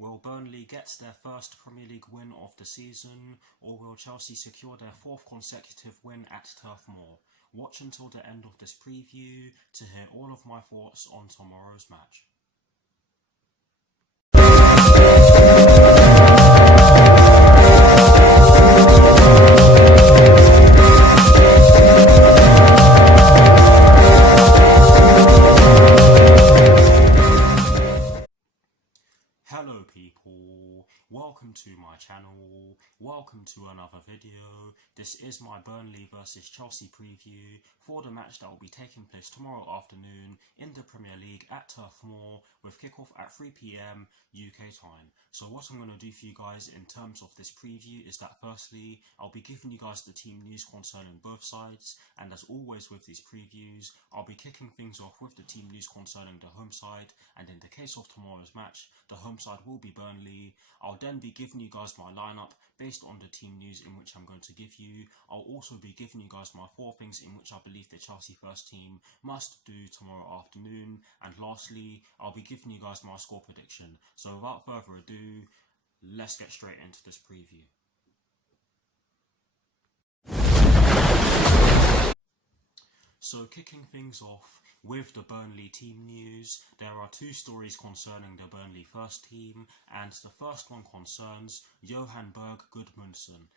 Will Burnley get their first Premier League win of the season, or will Chelsea secure their fourth consecutive win at Turf Moor? Watch until the end of this preview to hear all of my thoughts on tomorrow's match. Hello people, welcome to my channel, welcome to another video. This is my Burnley versus Chelsea preview for the match that will be taking place tomorrow afternoon in the Premier League at Turf Moor with kickoff at 3 PM UK time. So what I'm going to do for you guys in terms of this preview is that firstly, I'll be giving you guys the team news concerning both sides, and as always with these previews, I'll be kicking things off with the team news concerning the home side, and in the case of tomorrow's match, the home side will be Burnley. I'll then be giving you guys my lineup based on the team news in which I'm going to give you. I'll also be giving you guys my 4 things in which I believe the Chelsea first team must do tomorrow afternoon. And lastly, I'll be giving you guys my score prediction. So without further ado, let's get straight into this preview. So kicking things off with the Burnley team news, there are 2 stories concerning the Burnley first team, and the first one concerns Johan Berg Gudmundsson.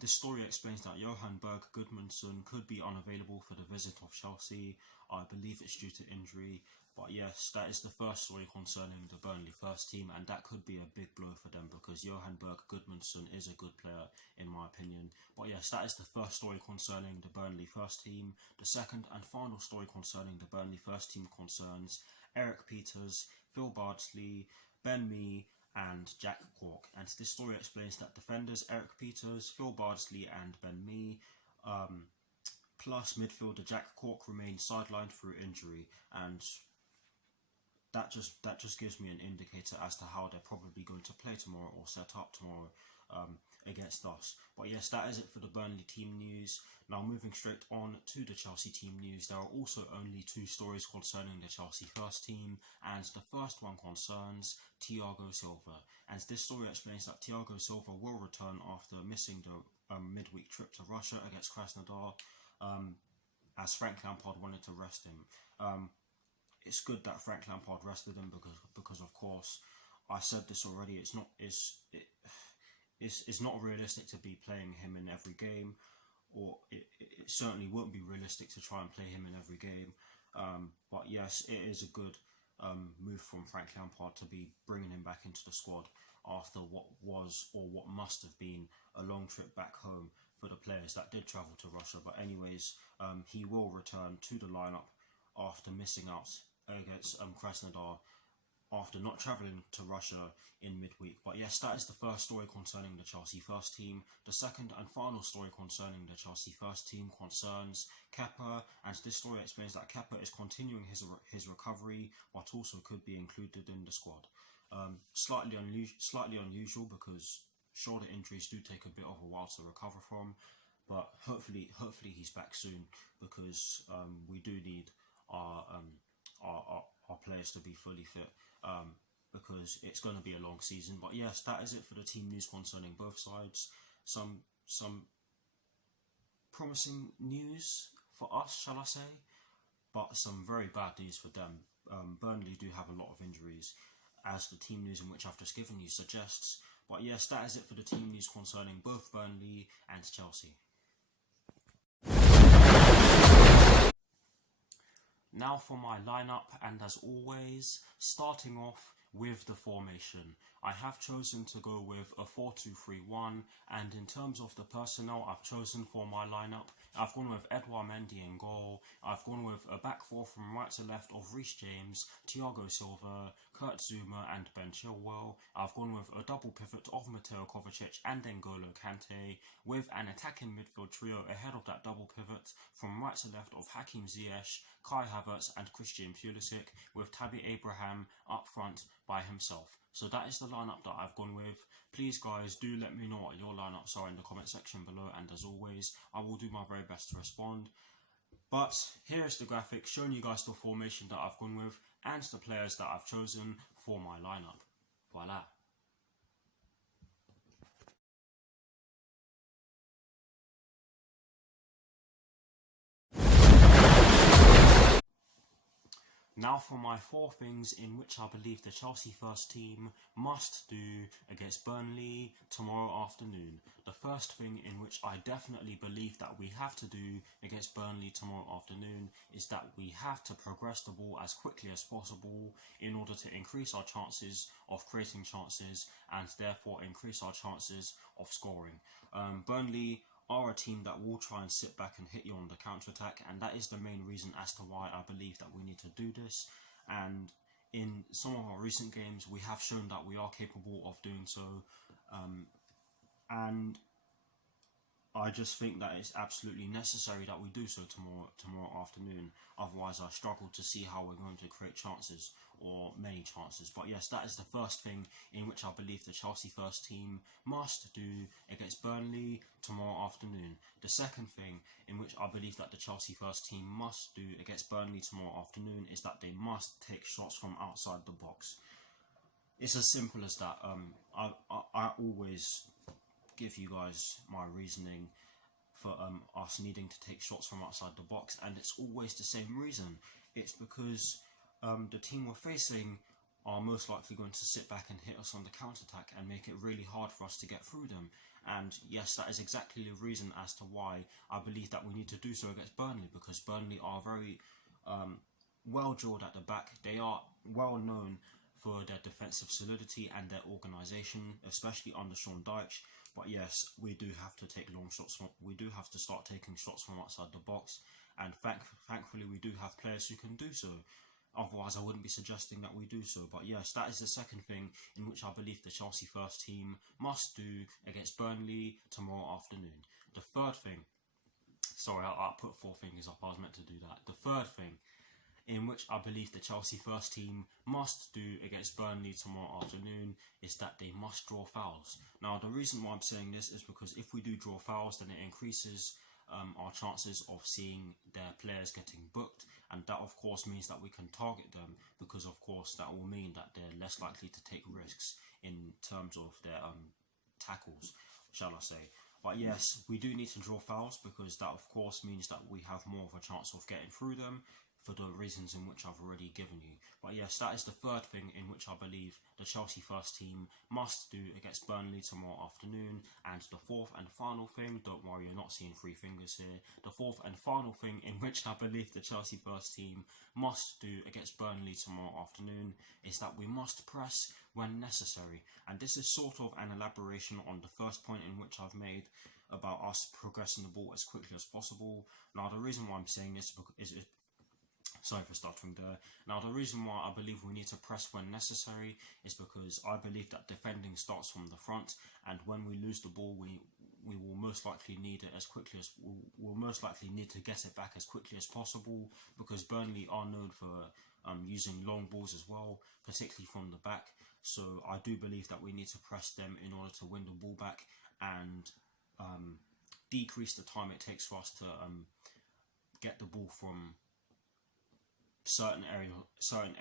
This story explains that Johan Berg Gudmundsson could be unavailable for the visit of Chelsea. I believe it's due to injury, but yes, that is the first story concerning the Burnley first team, and that could be a big blow for them because Johan Berg Gudmundsson is a good player in my opinion. But yes, that is the first story concerning the Burnley first team. The second and final story concerning the Burnley first team concerns Eric Peters, Phil Bardsley, Ben Mee and Jack Cork. And this story explains that defenders Eric Peters, Phil Bardsley and Ben Mee plus midfielder Jack Cork remain sidelined through injury, and that just gives me an indicator as to how they're probably going to play tomorrow or set up tomorrow against us. But yes, that is it for the Burnley team news. Now moving straight on to the Chelsea team news, there are also only 2 stories concerning the Chelsea first team, and the first one concerns Thiago Silva. And this story explains that Thiago Silva will return after missing the midweek trip to Russia against Krasnodar, as Frank Lampard wanted to rest him. It's good that Frank Lampard rested him because of course, I said this already, it's not realistic to be playing him in every game, or it certainly won't be realistic to try and play him in every game. But yes, it is a good move from Frank Lampard to be bringing him back into the squad after what was or what must have been a long trip back home for the players that did travel to Russia. But anyways, he will return to the lineup after missing out against Krasnodar after not travelling to Russia in midweek. But yes, that is the first story concerning the Chelsea first team. The second and final story concerning the Chelsea first team concerns Kepa, and this story explains that Kepa is continuing his recovery, but also could be included in the squad. Slightly unusual because shoulder injuries do take a bit of a while to recover from, but hopefully he's back soon because we do need our players to be fully fit, because it's going to be a long season. But yes, that is it for the team news concerning both sides. Some promising news for us, shall I say, but some very bad news for them. Burnley do have a lot of injuries, as the team news in which I've just given you suggests. But yes, that is it for the team news concerning both Burnley and Chelsea. Now for my lineup, and as always, starting off with the formation. I have chosen to go with a 4-2-3-1, and in terms of the personnel I've chosen for my lineup, I've gone with Edouard Mendy in goal. I've gone with a back 4 from right to left of Reece James, Thiago Silva, Kurt Zouma and Ben Chilwell. I've gone with a double pivot of Mateo Kovacic and N'Golo Kante, with an attacking midfield trio ahead of that double pivot from right to left of Hakim Ziyech, Kai Havertz and Christian Pulisic, with Tammy Abraham up front by himself. So that is the lineup that I've gone with. Please guys, do let me know what your lineups are in the comment section below, and as always, I will do my very best to respond. But here is the graphic showing you guys the formation that I've gone with and the players that I've chosen for my lineup. Voila. Now for my 4 things in which I believe the Chelsea first team must do against Burnley tomorrow afternoon. The first thing in which I definitely believe that we have to do against Burnley tomorrow afternoon is that we have to progress the ball as quickly as possible in order to increase our chances of creating chances and therefore increase our chances of scoring. Burnley are a team that will try and sit back and hit you on the counter-attack, and that is the main reason as to why I believe that we need to do this. And in some of our recent games we have shown that we are capable of doing so, and I just think that it's absolutely necessary that we do so tomorrow afternoon. Otherwise I struggle to see how we're going to create chances, or many chances. But yes, that is the first thing in which I believe the Chelsea first team must do against Burnley tomorrow afternoon. The second thing in which I believe that the Chelsea first team must do against Burnley tomorrow afternoon is that they must take shots from outside the box. It's as simple as that. I always give you guys my reasoning for us needing to take shots from outside the box, and it's always the same reason. It's because the team we're facing are most likely going to sit back and hit us on the counter-attack and make it really hard for us to get through them. And yes, that is exactly the reason as to why I believe that we need to do so against Burnley, because Burnley are very well drilled at the back. They are well known for their defensive solidity and their organisation, especially under Sean Dyche. But yes, we do have to take long shots. We do have to start taking shots from outside the box, and thankfully we do have players who can do so. Otherwise I wouldn't be suggesting that we do so. But yes, that is the second thing in which I believe the Chelsea first team must do against Burnley tomorrow afternoon. The third thing, sorry, I put 4 fingers up, I was meant to do that. The third thing in which I believe the Chelsea first team must do against Burnley tomorrow afternoon is that they must draw fouls. Now the reason why I'm saying this is because if we do draw fouls, then it increases our chances of seeing their players getting booked, and that of course means that we can target them, because of course that will mean that they're less likely to take risks in terms of their tackles, shall I say. But yes, we do need to draw fouls, because that of course means that we have more of a chance of getting through them, for the reasons in which I've already given you. But yes, that is the third thing in which I believe the Chelsea first team must do against Burnley tomorrow afternoon. And the fourth and final thing, don't worry, you're not seeing 3 fingers here. The fourth and final thing in which I believe the Chelsea first team must do against Burnley tomorrow afternoon is that we must press when necessary. And this is sort of an elaboration on the first point in which I've made about us progressing the ball as quickly as possible. Now the reason why I'm saying this is sorry for stuttering there. Now the reason why I believe we need to press when necessary is because I believe that defending starts from the front, and when we lose the ball we will most likely need it as quickly as we'll most likely need to get it back as quickly as possible, because Burnley are known for using long balls as well, particularly from the back. So I do believe that we need to press them in order to win the ball back and decrease the time it takes for us to get the ball from certain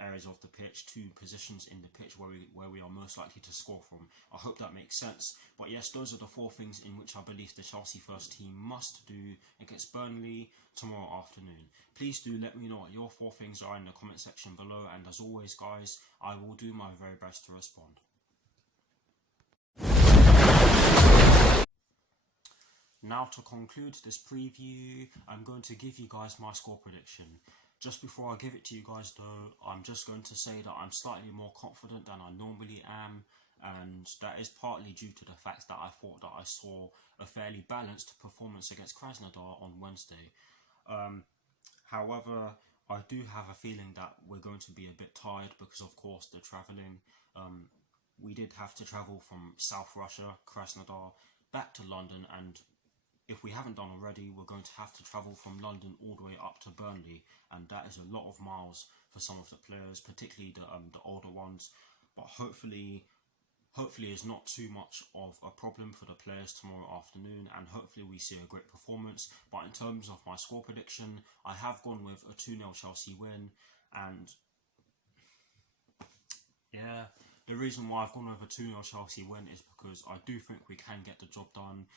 areas of the pitch to positions in the pitch where we are most likely to score from. I hope that makes sense. But yes, those are the 4 things in which I believe the Chelsea first team must do against Burnley tomorrow afternoon. Please do let me know what your 4 things are in the comment section below, and as always guys, I will do my very best to respond. Now to conclude this preview, I'm going to give you guys my score prediction. Just before I give it to you guys though, I'm just going to say that I'm slightly more confident than I normally am, and that is partly due to the fact that I thought that I saw a fairly balanced performance against Krasnodar on Wednesday. However, I do have a feeling that we're going to be a bit tired because of course the travelling. We did have to travel from South Russia, Krasnodar, back to London, and if we haven't done already, we're going to have to travel from London all the way up to Burnley, and that is a lot of miles for some of the players, particularly the older ones. But hopefully it's not too much of a problem for the players tomorrow afternoon, and hopefully we see a great performance. But in terms of my score prediction, I have gone with a 2-0 Chelsea win, and yeah, the reason why I've gone with a 2-0 Chelsea win is because I do think we can get the job done.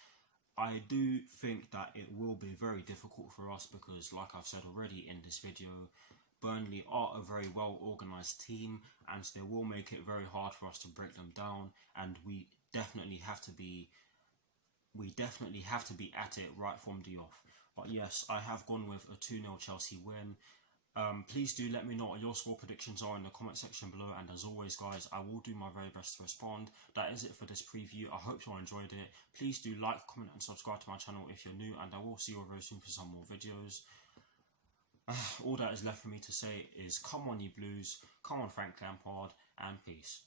I do think that it will be very difficult for us because, like I've said already in this video, Burnley are a very well organised team, and they will make it very hard for us to break them down, and we definitely have to be at it right from the off. But yes, I have gone with a 2-0 Chelsea win. Please do let me know what your score predictions are in the comment section below, and as always guys, I will do my very best to respond. That is it for this preview. I hope you all enjoyed it. Please do like, comment and subscribe to my channel if you're new, and I will see you all very soon for some more videos. All that is left for me to say is come on you Blues, come on Frank Lampard, and peace.